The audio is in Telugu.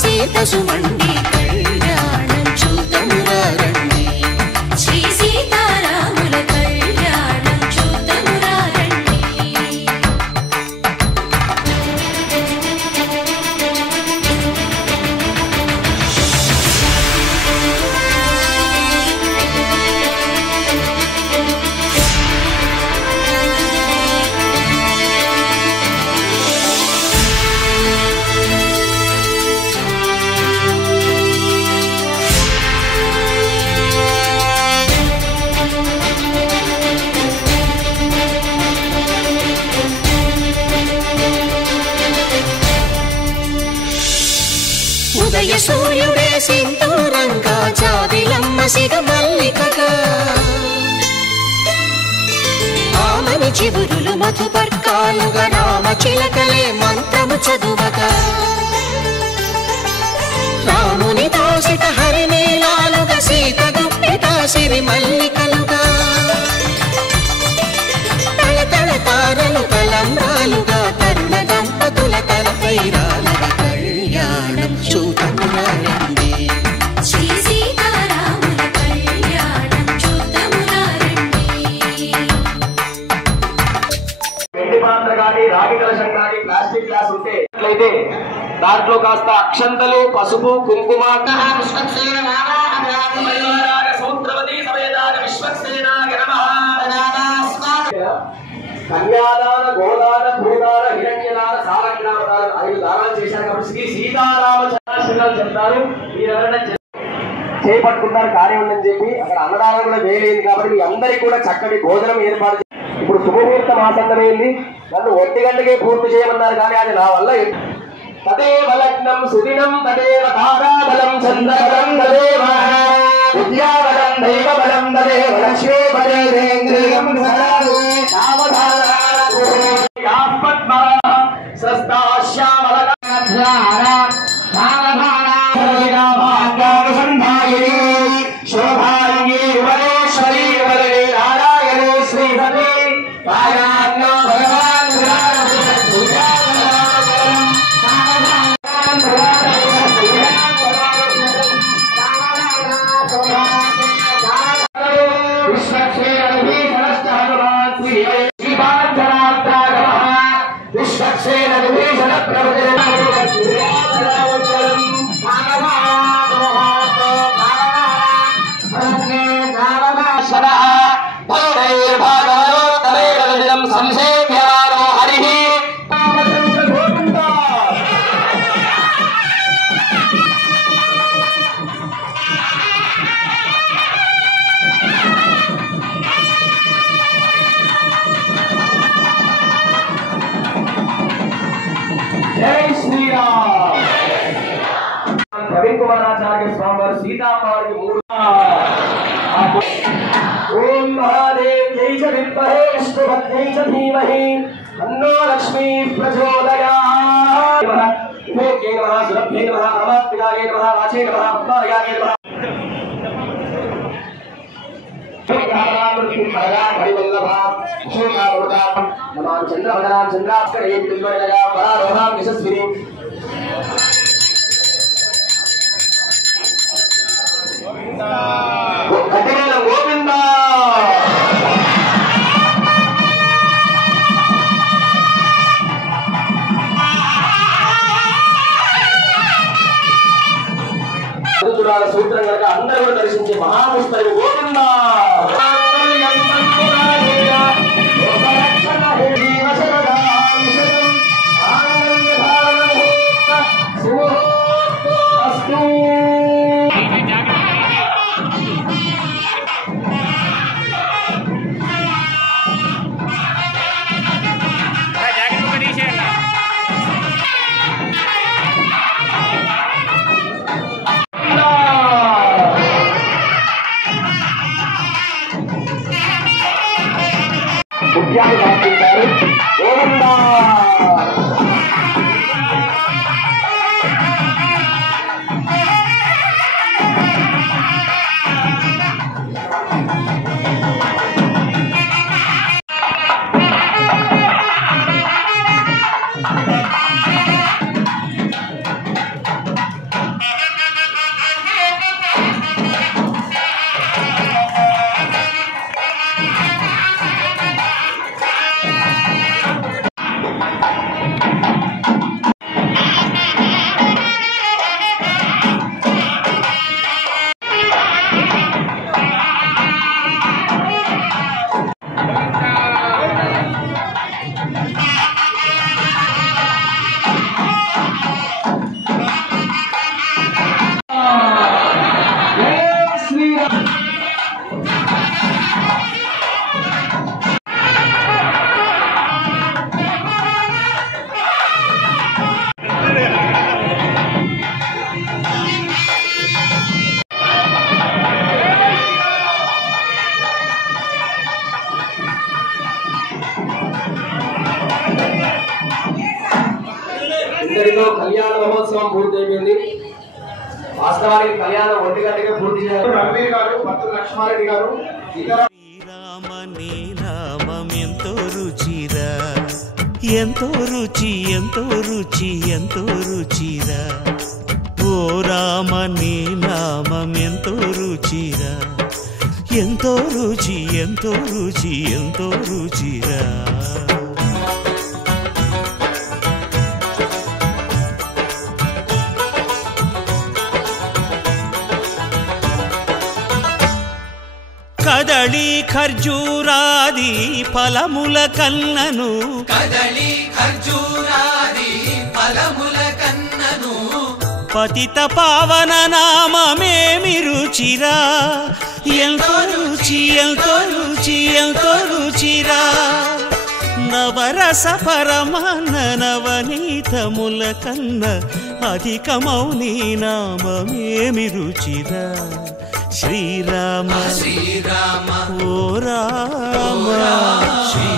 సీత సుమండి కళ్యాణం చూద్దామురా రండి శ్రీ సీతారాముల కళ్యాణం చూద్దామురా రండి ఉదయ సూర్యుడే సింధూరంగా జాబిలమ్మ సిగ మల్లికగా ఆమని చివురులు మధుపర్కాలుగా రామ చిలకలే మంత్రము చదువగా రాముని దోసిట హరినీలాలుగా సీత గుప్పిట సిరి మల్లికలుగా తళతళ తారలు తలంబ్రాలుగా తరుణ దంపతుల తలపైరాలుగా కళ్యాణం చూద్దామురా రండి శ్రీ సీతారాముల కళ్యాణం చూద్దామురా రండి వెండి పాత్ర కానీ రాగి కలశం కానీ ప్లాస్టిక్ గ్లాస్ ఉంటే అట్లయితే దాంట్లో కాస్త అక్షంతలు పసుపు కుంకుమ కన్యాదాన గోదాన భూదాన హిరణ్యదాన సాలగ్రామదాన 5 దానాలు చేశారు కాబట్టి శ్రీ సీతారామ చంద్రాలు చెప్తారు. మీరెవరైనా చేపట్టుకున్నారు కార్యం ఉందని చెప్పి అక్కడ అన్నదానం కూడా వేయలేదు కాబట్టి మీ అందరికీ కూడా చక్కటి భోజనం ఏర్పాటు. ఇప్పుడు శుభముహూర్తం ఆసన్నమైంది. నన్ను 1 గంటకే పూర్తి చేయమన్నారు కానీ అది నా వల్ల తదేవ లగ్నం సుదినం తదేవ తారాబలం చంద్రబలం తదేవ విద్యాబలం దైవబలం తదేవ లక్ష్మీపదేంద్రియం శోభాంగీ భువనేశ్వరీ నారాయణే శ్రీపతి ప్రవీణ్ కుమారాచార్య స్వామి వారు సీతామ్మవారికి 3 ఓం మహాదేవ్ జై చ విద్మహే విష్ణుపత్న్యై చ ధీమహి తన్నో లక్ష్మీ ప్రచోదయాత్. భోగే నమః సురభ్యే నమః పరమాత్మికాయ నమః వాచే నమః పద్మాయాయ నమః చంద్రభద్రాం చంద్రాస్కరే పరారోహాం యశస్విని గోవింద సూత్రం కనుక అందరూ కూడా దర్శించే మహాపుస్తకం గోవింద. ముఖ్యాన్ని రాష్ట్రించారు గోవింద. ఇంతటితో కళ్యాణ మహోత్సవం పూర్తయిపోయింది. వాస్తవానికి కళ్యాణం 1 గంటకే పూర్తి చేయాలి. రఘువీర్ గారు, భక్తులు లక్ష్మారెడ్డి గారు, ఇతర శ్రీరామని నామం ఎంతో రుచిరా, ఎంతో రుచి, ఎంతో రుచి, ఎంతో రుచిరా. ఓ రామని నామం ఎంతో రుచిరా, ఎంతో రుచి, ఎంతో రుచి, ఎంతో రుచిరా. కదళి ఖర్జూరాది ఫలముల కన్నను, కదళి ఖర్జూరాది ఫలముల కన్నను పతిత పావన నామమేమి రుచిరా, ఎంతో రుచి, ఎంతో రుచి, ఎంతో రుచిరా. నవరస పరమాన్న నవనీతముల కన్న అధికమౌని నామమేమి రుచిరా. శ్రీరామ శ్రీరామ ఓ రామ శ్రీ